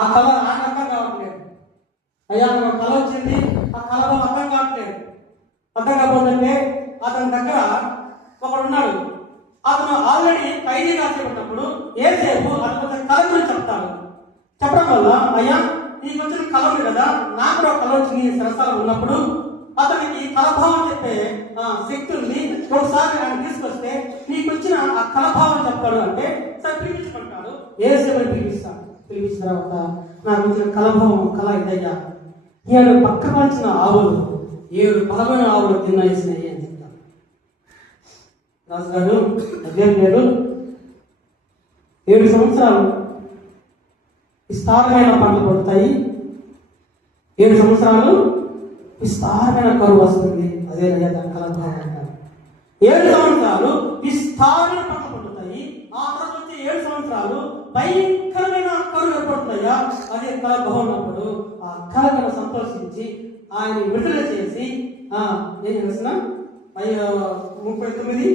ఆ కళ నాకు అర్థం కావట్లేదు. అయ్యా నాకు కళ వచ్చింది, ఆ కళలో అర్థం కావట్లేదు. అర్థం కాకపోతే అతని దగ్గర ఒకడు ఉన్నాడు. అతను ఆల్రెడీ ఖైదీగా చేపట్టినప్పుడు ఏసేపు అతని కళ గురించి చెప్తాడు. చెప్పడం వల్ల అయ్యా నీకు వచ్చిన కళ ఉంది కదా, నాకు కూడా కళ వచ్చింది సరసాలు ఉన్నప్పుడు అతనికి కళభావం చెప్పే శక్తి ఉంది. ఒకసారి ఆయన తీసుకొస్తే నీకు వచ్చిన ఆ కళభావం చెప్తాడు అంటే సరే పిలిపించుకుంటాడు. ఏసేపుని పిలిపిస్తాడు. పిలిపించిన తర్వాత నాకు వచ్చిన కళభావం కళ ఇదయ్యా, 7 పక్కపరిచిన ఆవులు 7 బలమైన ఆవులు తిన్నాయిసినాయి అని చెప్తాను. రాజుగారు అదేం లేదు, 7 సంవత్సరాలు విస్తారమైన పంటలు పడతాయి, 7 సంవత్సరాలు విస్తారమైన కరువు వస్తుంది. అదే దాని కళభావం అంటారు. 7 సంవత్సరాలు విస్తారమైన పంటలు పడుతాయి, ఆ తర్వాత వచ్చే 7 సంవత్సరాలు భయంకరమైన కరువు ఏర్పడుతున్నాయా, అదే కళభావం ఉన్నప్పుడు ఆ కళను సంతోషించి ఆయన విడుదల చేసి ఏం చేసిన 39